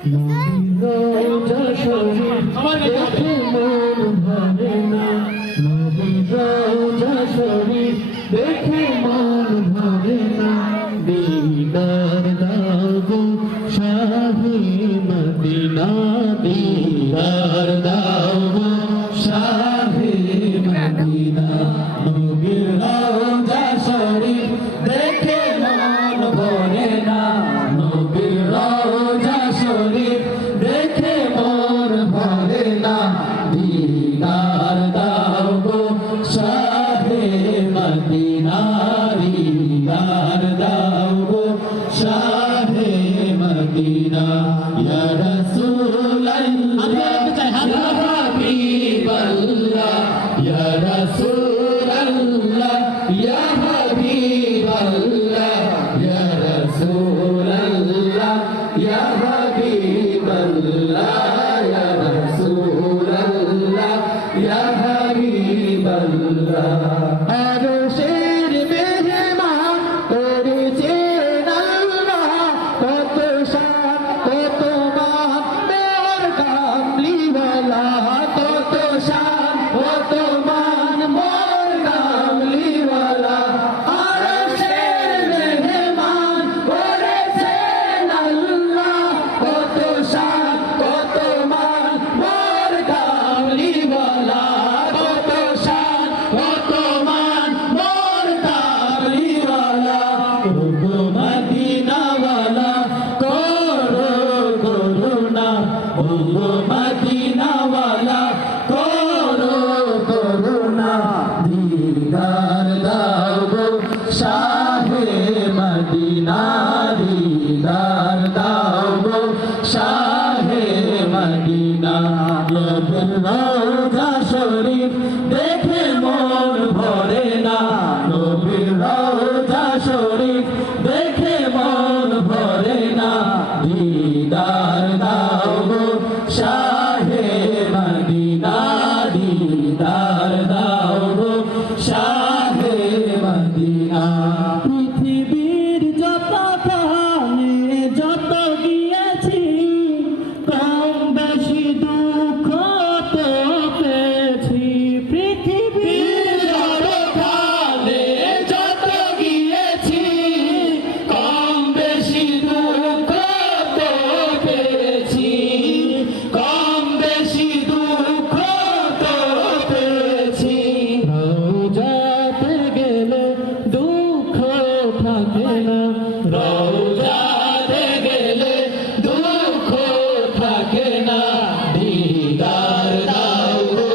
রোজা শরীফ দেখে মন ভরে না, নবীর রোজা শরীফ দেখে মন ভরে না। দিদার দাও গো শাহে মদিনা, দিদার দাও গো শাহে মদিনা। নবীর রোজা শরীফ দেখে মন ভরে না, নবীর রোজা শরীফ দেখে মন ভরে না। দিদার দাও গো শাহে মদিনা, দিদার দাও গো শাহে মদিনা। ইয়া রাসূলুল্লাহ ইয়া হাবিবাল্লাহ, ইয়া রাসূলুল্লাহ ইয়া হাবিবাল্লাহ, ইয়া রাসূলুল্লাহ ইয়া হাবিবাল্লাহ, ইয়া রাসূলুল্লাহ ইয়া হাবিবাল্লাহ। আরশের মেহমান করেছেন আল্লাহ, কত শান কত মান মোর কামলিওয়ালা, কত শান কত মান মোর কামলিওয়ালা। আরশের মেহমান করেছেন আল্লাহ, কত শান কত মান মোর কামলিওয়ালা, কত শান কত মান মোর কামলিওয়ালা। ওগো মদিনাওয়ালা করো করুণা, ওগো মদিনাওয়ালা করো করুণা। দিদার দাও গো শাহে মদিনা, দিদার দাও গো শাহে মদিনা। নবীর রোজা শরীফ দেখে মন ভরে না, নবীর রোজা শরীফ দেখে মন ভরে না। দিদার দাও গো শাহে মদিনা, দিদার দাও গো শাহে মদিনা। পৃথিবীর যত কানে যত গিয়েছি, কম বেশি দুঃখ তো পেয়েছি। পৃথিবীর যত কানে যত গিয়েছি, কম বেশি দুঃখ তো পেয়েছি, কম বেশি দুঃখ তো পেয়েছি। রোজাতে গেলে দুঃখ থাকে না, রোজাতে গেলে দুঃখ থাকে না। দিদার দাও গো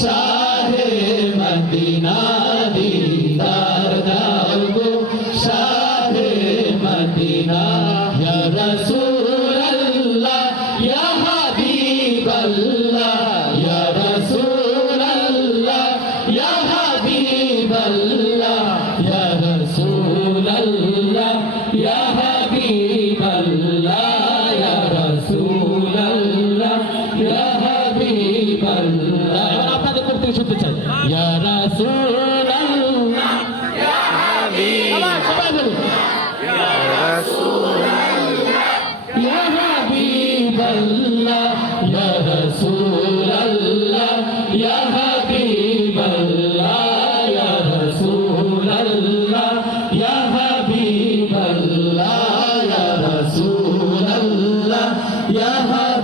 শাহে মদিনা, দিদার দাও গো শাহে মদিনা। ইয়া রাসূলুল্লাহ ইয়া হাবিবাল্লাহ, ইয়া রাসূলুল্লাহ ইয়া হাবিবাল্লাহ, ইয়া রাসূলুল্লাহ ইয়া হাবিবাল্লাহ, ইয়া রাসূলুল্লাহ ইয়া হাবিবাল্লাহ। এবার আপনাদের করতে শুনতে চাই, ইয়া রাসূলুল্লাহ ইয়া হাবিবাল্লাহ, সবাই বলুন ইয়া রাসূলুল্লাহ ইয়া হাবিবাল্লাহ, ইয়া রাসূলুল্লাহ ইয়া হাবিবাল্লাহ, ইয়া রাসূলুল্লাহ ইয়া হাবিবাল্লাহ, ইয়া রাসূলুল্লাহ ইয়া হাবিবাল্লাহ।